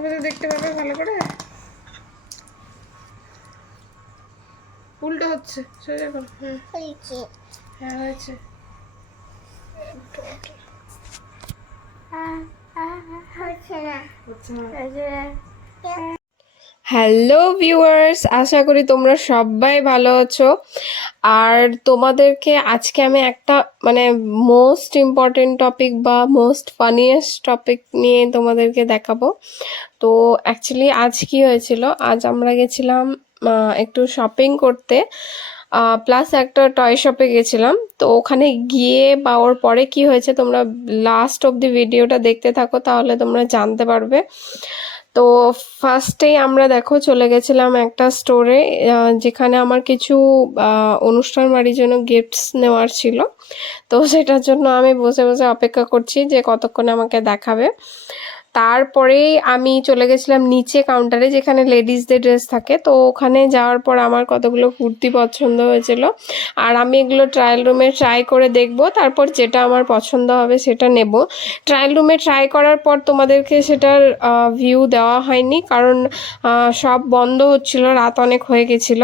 তারপরে দেখতে পাবে ভালো করে। উল্টো হচ্ছে সোজা করো হয়েছে। হ্যাঁ হয়েছে। হ্যালো ভিউয়ার্স আশা করি তোমরা সবাই ভালো আছো। আর তোমাদেরকে আজকে আমি একটা মানে মোস্ট ইম্পর্টেন্ট টপিক বা মোস্ট ফানিয়েস্ট টপিক নিয়ে তোমাদেরকে দেখাবো। তো অ্যাকচুয়ালি আজ কি হয়েছিল? আজ আমরা গেছিলাম একটু শপিং করতে। প্লাস একটা টয় শপে গেছিলাম। তো ওখানে গিয়ে বা ওর পরে কি হয়েছে তোমরা লাস্ট অব দি ভিডিওটা দেখতে থাকো, তাহলে তোমরা জানতে পারবে। তো ফার্স্টেই আমরা দেখো চলে গেছিলাম একটা স্টোরে যেখানে আমার কিছু অনুষ্ঠান বাড়ির জন্য গিফটস নেওয়ার ছিল। তো সেটার জন্য আমি বসে বসে অপেক্ষা করছি যে কতক্ষণে আমাকে দেখাবে। তারপরেই আমি চলে গেছিলাম নিচে কাউন্টারে যেখানে লেডিসদের ড্রেস থাকে। তো ওখানে যাওয়ার পর আমার কতগুলো কুর্তি পছন্দ হয়েছিল। আর আমি এগুলো ট্রায়াল রুমে ট্রাই করে দেখব, তারপর যেটা আমার পছন্দ হবে সেটা নেব। ট্রায়াল রুমে ট্রাই করার পর তোমাদেরকে সেটার ভিউ দেওয়া হয়নি, কারণ সব বন্ধ হচ্ছিল, রাত অনেক হয়ে গেছিল।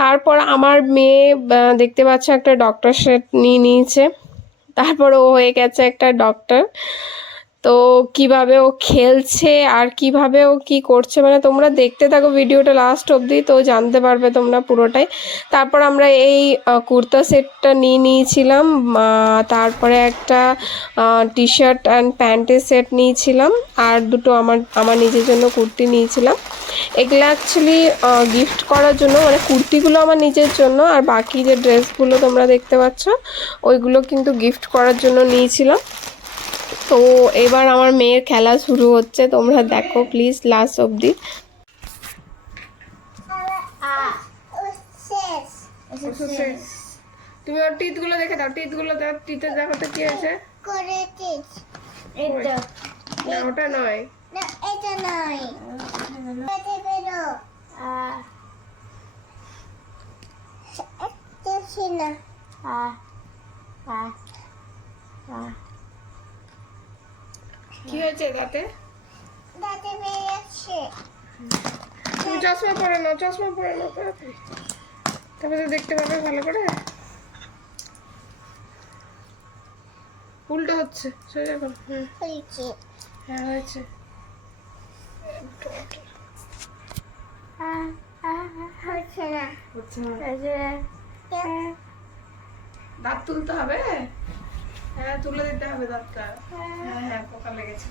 তারপর আমার মেয়ে দেখতে পাচ্ছ একটা ডক্টর সেট নিয়ে নিয়েছে। তারপর ও হয়ে গেছে একটা ডক্টর তো কীভাবে ও খেলছে আর কীভাবে ও কি করছে মানে তোমরা দেখতে থাকো ভিডিওটা লাস্ট অবধি, তো জানতে পারবে তোমরা পুরোটাই। তারপর আমরা এই কুর্তা সেটটা নিয়ে নিয়েছিলাম তারপরে একটা টি শার্ট অ্যান্ড প্যান্টের সেট নিয়েছিলাম, আর দুটো আমার আমার নিজের জন্য কুর্তি নিয়েছিলাম। এগুলো অ্যাকচুয়ালি গিফট করার জন্য মানে কুর্তিগুলো আমার নিজের জন্য, আর বাকি যে ড্রেসগুলো তোমরা দেখতে পাচ্ছ, ওইগুলো কিন্তু গিফট করার জন্য নিয়েছিলাম। তো এবার আমার মেয়ের খেলা শুরু হচ্ছে। তোমরা দেখো প্লিজ লাস্ট অবধি। তুমি ওর টিথগুলো দেখে দাও টিথগুলো দাও টিথে দেখো তো কি হয়েছে? না ওটা নয়। না এটা নয়। না আহ আহ আহ। কি হয়েছে দাঁতে? দাঁতে বেরিয়েছে তুমি চশমা পরে নাও চশমা পরে নাও তাড়াতাড়ি। তারপরে দেখতে পাবে ভালো করে। উল্টো হচ্ছে সোজা করো হ্যাঁ হয়েছে। হচ্ছে না। হচ্ছে না। দাঁত তুলতে হবে? হ্যাঁ তুলে দিতে হবে দাঁতটা হ্যাঁ হ্যাঁ পোকা লেগেছে।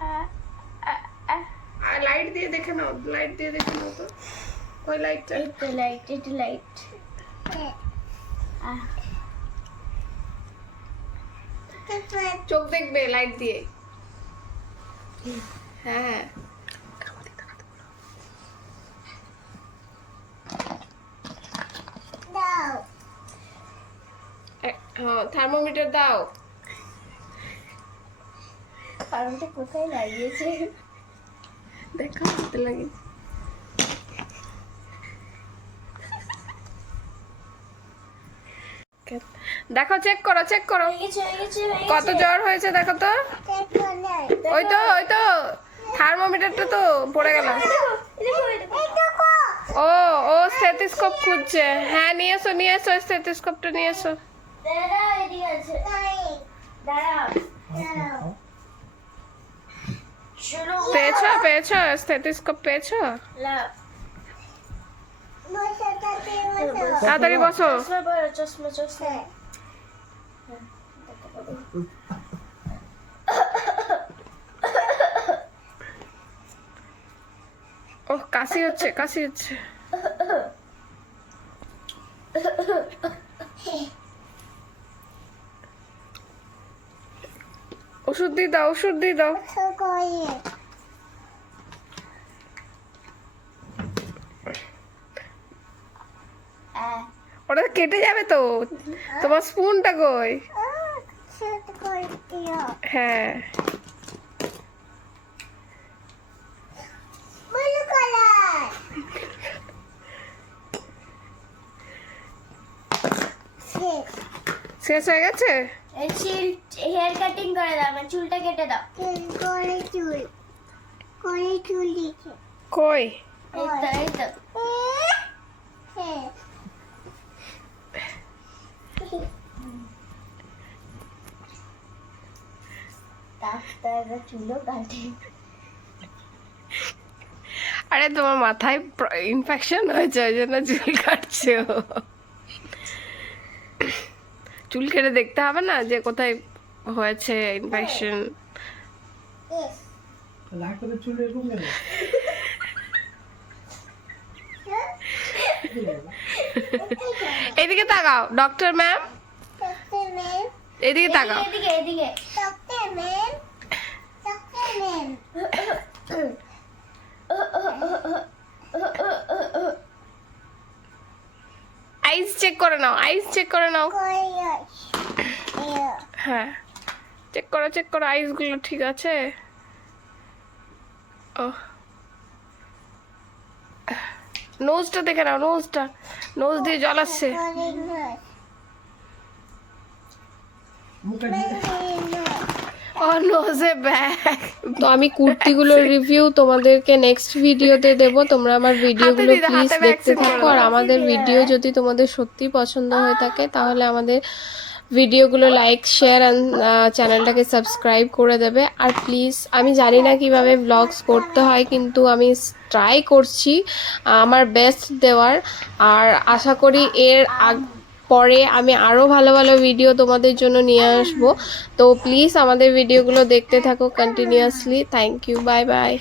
আহ আহ আর লাইট দিয়ে দেখে নাও লাইট দিয়ে দেখে নাও তো। ওই লাইটটা এটা লাইট এটা লাইট চোখ দেখবে লাইট দিয়ে। হ্যাঁ। থার্মোমিটার দাও। কারণটা কোথায় লাগিয়েছে? দেখো হাতে লাগে দেখো চেক করো চেক করো। কত জ্বর হয়েছে দেখো তো। ওই তো ওই তো থার্মোমিটারটা তো পড়ে গেল। ও ও স্টেথিস্কোপ খুঁজছে। হ্যাঁ নিয়ে এসো নিয়ে এসো স্টেথিস্কোপটা নিয়ে এসো। দাঁড়াও এদিকে আছে। দাঁড়াও দাঁড়াও। পেয়েছ পেয়েছ স্টেথিস্কোপ পেয়েছ? তাড়াতাড়ি বসো। চশমা চশমা ও কাশি হচ্ছে কাশি হচ্ছে। ওষুধ দিয়ে দাও, ওষুধ দিয়ে দাও। ওটা কেটে যাবে তো। তোমার স্পুনটা কই? হ্যাঁ। শেষ হয়ে গেছে? হেয়ার কাটিং করে দাও আমার চুলটা কেটে দাও। করে চুল? করে চুল কই? এই তো এই আরে তোমার মাথায় ইনফেকশন হয়েছে ওই জন্য চুল কাটছে। চুল কেটে দেখতে হবে না যে কোথায় হয়েছে ইনফেকশন এদিকে তাকাও ডক্টর ম্যাম এদিকে তাকাও। এদিকে এদিকে doctor ma'am doctor ma'am eyes check করে নাও আইস চেক করে নাও। হ্যাঁ। চেক করো চেক করো আইসগুলো ঠিক আছে? ও নোজটা দেখে নাও নোজটা নোজ দিয়ে জল আসছে। তো আমি কুর্তিগুলোর রিভিউ তোমাদেরকে নেক্সট ভিডিওতে দেব। তোমরা আমার ভিডিওগুলো প্লিজ দেখতে থাকো। আর আমাদের ভিডিও যদি তোমাদের সত্যি পছন্দ হয়ে থাকে তাহলে আমাদের ভিডিওগুলো লাইক শেয়ার চ্যানেলটাকে সাবস্ক্রাইব করে দেবে। আর প্লিজ আমি জানি না কীভাবে ব্লগস করতে হয়, কিন্তু আমি ট্রাই করছি আমার বেস্ট দেওয়ার। আর আশা করি এর আগ, পরে আমি আরও ভালো ভালো ভিডিও তোমাদের জন্য নিয়ে আসব। তো প্লিজ আমাদের ভিডিওগুলো দেখতে থাকো continuously thank you bye bye